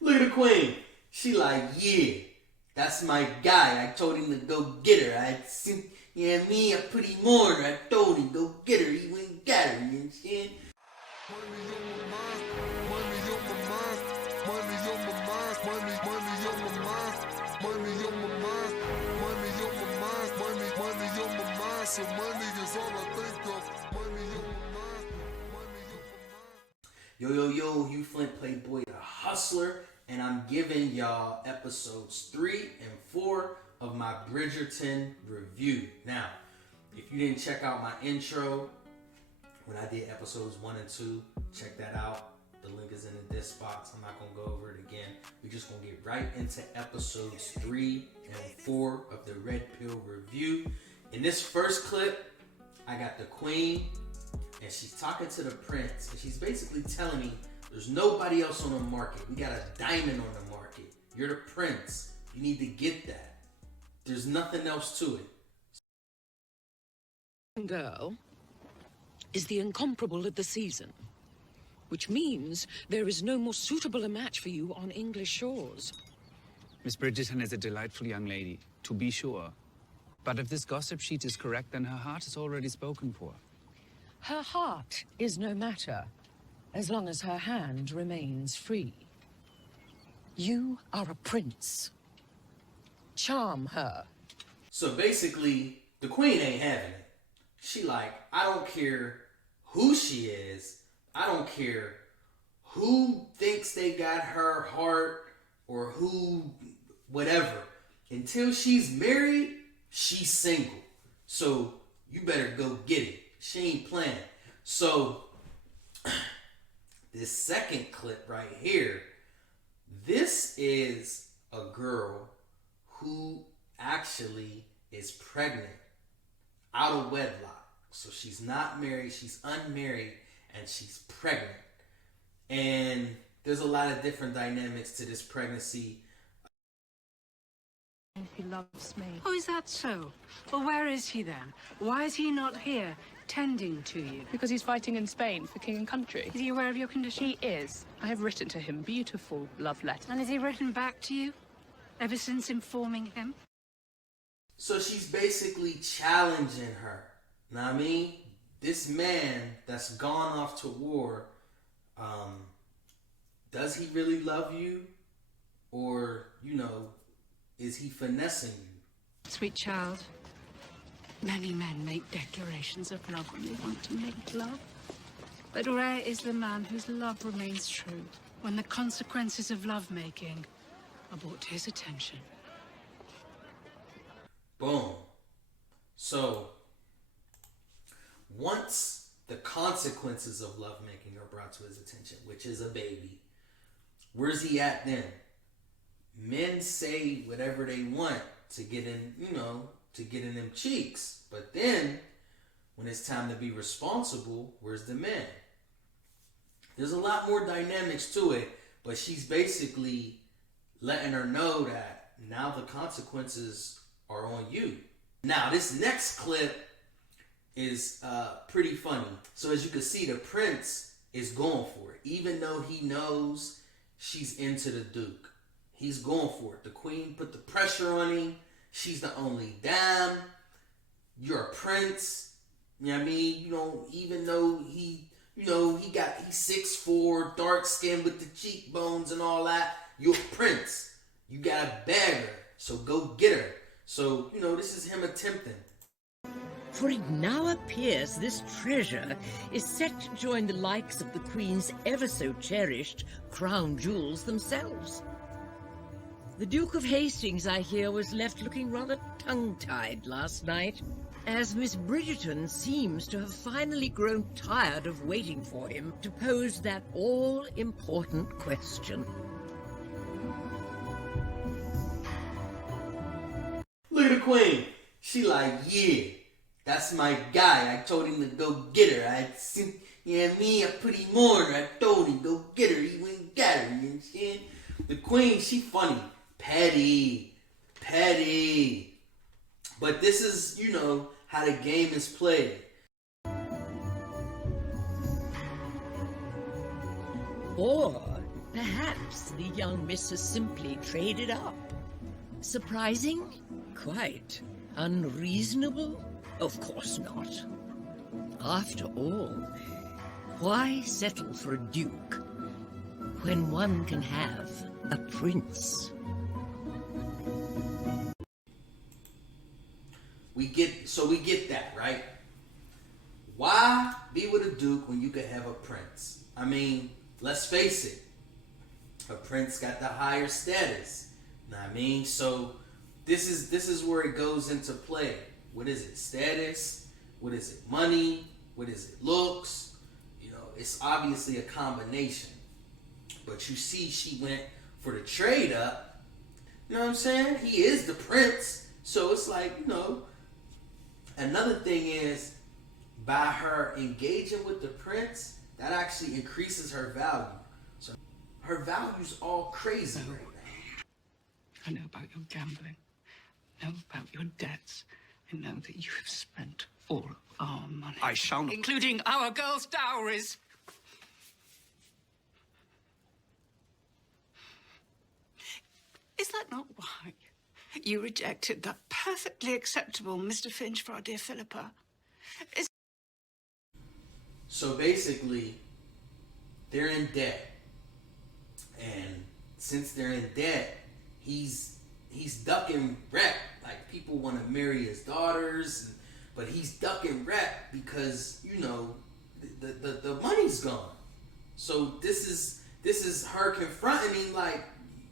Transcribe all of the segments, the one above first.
Look at the queen. She like, yeah, that's my guy. I told him to go get her. I sent, you know what I mean? I put him on her. I told him go get her. He went and got her. You know what I'm saying? So money is all I think of. Money on my mind. Money on my mind. Yo, Hugh Flynt, Playboy the Hustler, and I'm giving y'all episodes 3 and 4 of my Bridgerton review. Now, if you didn't check out my intro when I did episodes 1 and 2, check that out. The link is in the disc box. I'm not going to go over it again. We're just going to get right into episodes 3 and 4 of the Red Pill review. In this first clip, I got the queen, and she's talking to the prince, and she's basically telling me there's nobody else on the market. We got a diamond on the market. You're the prince. You need to get that. There's nothing else to it. Girl is the incomparable of the season, which means there is no more suitable a match for you on English shores. Miss Bridgerton is a delightful young lady, to be sure. But if this gossip sheet is correct, then her heart is already spoken for. Her heart is no matter, as long as her hand remains free. You are a prince. Charm her. So basically, the queen ain't having it. She like, I don't care who she is. I don't care who thinks they got her heart or who, whatever. Until she's married, she's single. So you better go get it. She ain't playing. So this second clip right here, this is a girl who actually is pregnant out of wedlock. So she's not married, she's unmarried, and she's pregnant. And there's a lot of different dynamics to this pregnancy. He loves me. Oh, is that so? Well, where is he then? Why is he not here, tending to you? Because he's fighting in Spain for king and country. Is he aware of your condition? He is. I have written to him beautiful love letters. And has he written back to you? Ever since informing him? So she's basically challenging her. Know what I mean? This man that's gone off to war, does he really love you? Or, is he finessing you? Sweet child, many men make declarations of love when they want to make love. But rare is the man whose love remains true when the consequences of lovemaking are brought to his attention. Boom. So, once the consequences of lovemaking are brought to his attention, which is a baby, where's he at then? Men say whatever they want to get in, to get in them cheeks. But then, when it's time to be responsible, where's the man? There's a lot more dynamics to it, but she's basically letting her know that now the consequences are on you. Now, this next clip is pretty funny. So as you can see, the prince is going for it. Even though he knows she's into the duke, he's going for it. The queen put the pressure on him. She's the only dame. You're a prince. You know what I mean? Even though he's 6'4", dark skin with the cheekbones and all that, you're a prince. You got a bagger, so go get her. So, this is him attempting. For it now appears this treasure is set to join the likes of the Queen's ever-so-cherished crown jewels themselves. The Duke of Hastings, I hear, was left looking rather tongue-tied last night, as Miss Bridgerton seems to have finally grown tired of waiting for him to pose that all-important question. Look at the queen. She like, yeah, that's my guy. I told him to go get her. I sent, you know what I mean? I put him on her. I told him go get her. He went and got her. You know what I'm saying? The queen, she funny. Petty. But this is, how the game is played. Or Perhaps the young miss has simply traded up. Surprising? Quite. Unreasonable? Of course not. After all, why settle for a duke when one can have a prince? We get that, right? Why be with a duke when you could have a prince? I mean, let's face it. A prince got the higher status. Know what I mean? So this is where it goes into play. What is it? Status? What is it? Money? What is it? Looks? You know, it's obviously a combination. But you see, she went for the trade up. You know what I'm saying? He is the prince. So it's like, you know, another thing is, by her engaging with the prince, that actually increases her value. So her value's all crazy right now. I know about your gambling. I know about your debts. I know that you have spent all our money. I shall not. Including our girls' dowries. Is that not why you rejected that perfectly acceptable Mr. Finch for our dear Philippa? So basically, they're in debt. And since they're in debt, he's ducking rep. Like, people want to marry his daughters, but he's ducking rep because, you know, the money's gone. So this is her confronting him like,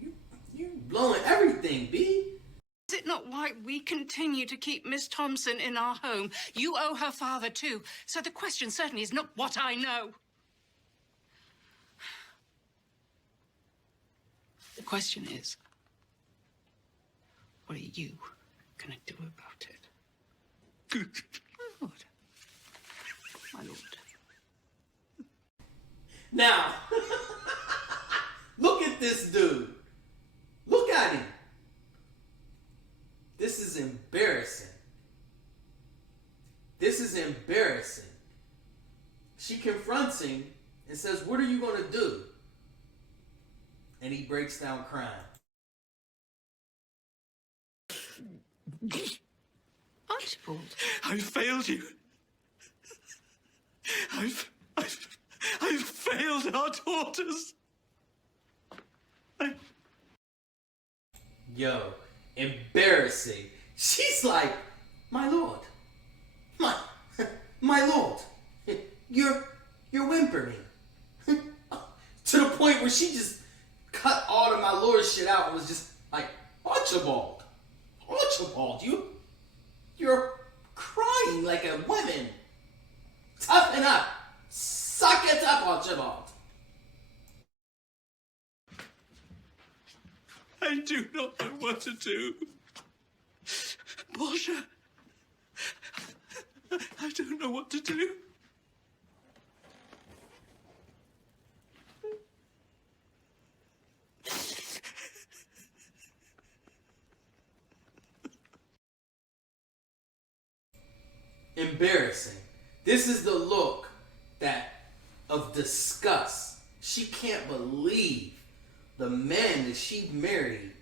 you blowing everything, B. Is it not why we continue to keep Miss Thompson in our home? You owe her father too. So the question certainly is not what I know. The question is, what are you going to do about it? My lord. My lord. Now, look at this dude. Look at him. This is embarrassing. This is embarrassing. She confronts him and says, "What are you going to do?" And he breaks down crying. Archibald. I've failed you. I've failed our daughters. Yo, embarrassing. She's like, "My lord, my lord, you're whimpering." To the point where she just cut all of my lord shit out and was just like, Archibald, you're crying like a woman. Toughen up. Suck it up, Archibald. I do not know what to do. Portia, I don't know what to do. Embarrassing. This is the look of disgust. She can't believe the man that she married.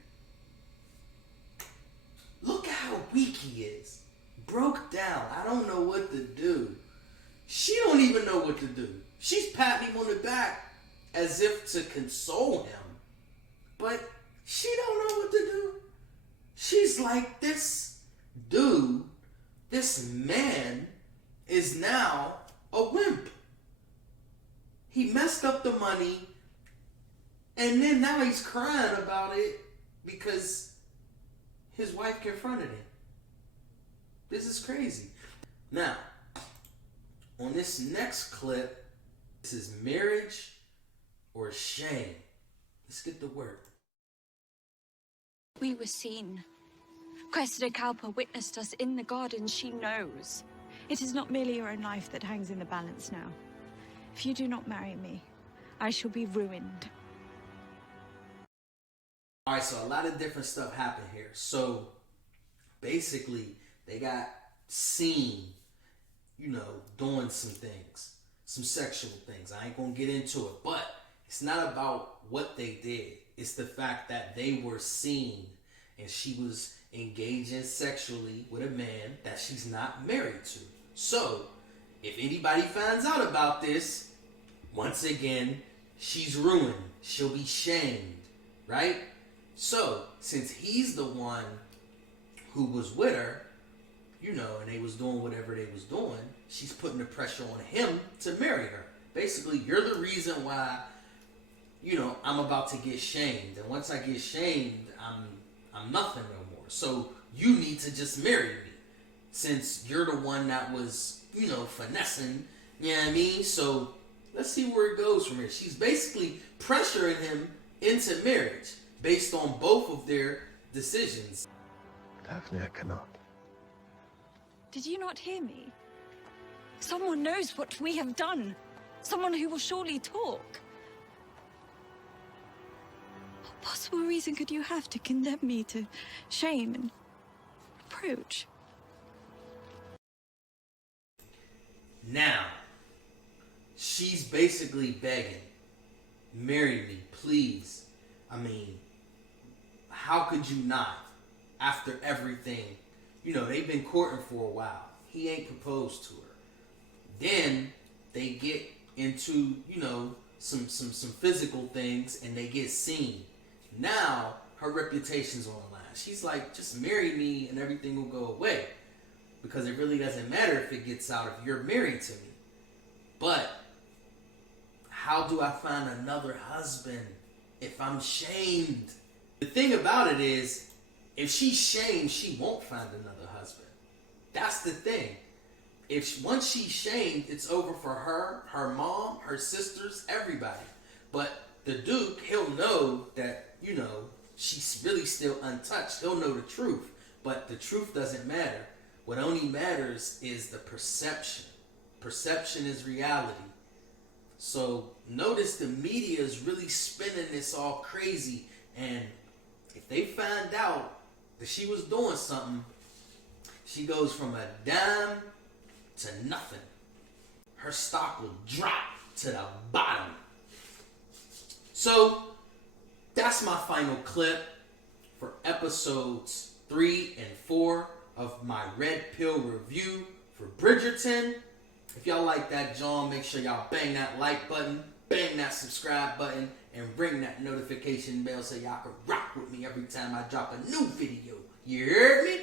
Look how weak he is. Broke down. I don't know what to do. She don't even know what to do. She's patting him on the back as if to console him. But she don't know what to do. She's like, this dude, this man is now a wimp. He messed up the money, and then now he's crying about it because his wife confronted him. This is crazy. Now, on this next clip, this is marriage or shame. Let's get to work. We were seen. Cressida Cowper witnessed us in the garden. She knows. It is not merely your own life that hangs in the balance now. If you do not marry me, I shall be ruined. Alright, so a lot of different stuff happened here. So, basically, they got seen, doing some things. Some sexual things. I ain't gonna get into it. But, It's not about what they did. It's the fact that they were seen and she was engaging sexually with a man that she's not married to. So, if anybody finds out about this, once again, she's ruined. She'll be shamed, right? So, since he's the one who was with her, you know, and they was doing whatever they was doing, she's putting the pressure on him to marry her. Basically, you're the reason why, you know, I'm about to get shamed. And once I get shamed, I'm nothing no more. So you need to just marry me, since you're the one that was, you know, finessing. You know what I mean? So let's see where it goes from here. She's basically pressuring him into marriage based on both of their decisions. Daphne, I cannot. Did you not hear me? Someone knows what we have done. Someone who will surely talk. What possible reason could you have to condemn me to shame and reproach? Now, she's basically begging, marry me, please. I mean, how could you not? After everything, you know, they've been courting for a while. He ain't proposed to her. Then they get into, you know, some physical things, and they get seen. Now her reputation's on the line. She's like, just marry me and everything will go away, because it really doesn't matter if it gets out if you're married to me. But how do I find another husband if I'm shamed? The thing about it is, if she's shamed, she won't find another husband. That's the thing. If once she's shamed, it's over for her, her mom, her sisters, everybody. But the Duke, he'll know that, you know, she's really still untouched. He'll know the truth. But the truth doesn't matter. What only matters is the perception. Perception is reality. So notice the media is really spinning this all crazy. And if they find out that she was doing something, she goes from a dime to nothing. Her stock will drop to the bottom. So that's my final clip for episodes 3 and 4 of my Red Pill review for Bridgerton. If y'all like that, John, make sure y'all bang that like button, bang that subscribe button, and ring that notification bell so y'all can rock with me every time I drop a new video. You heard me?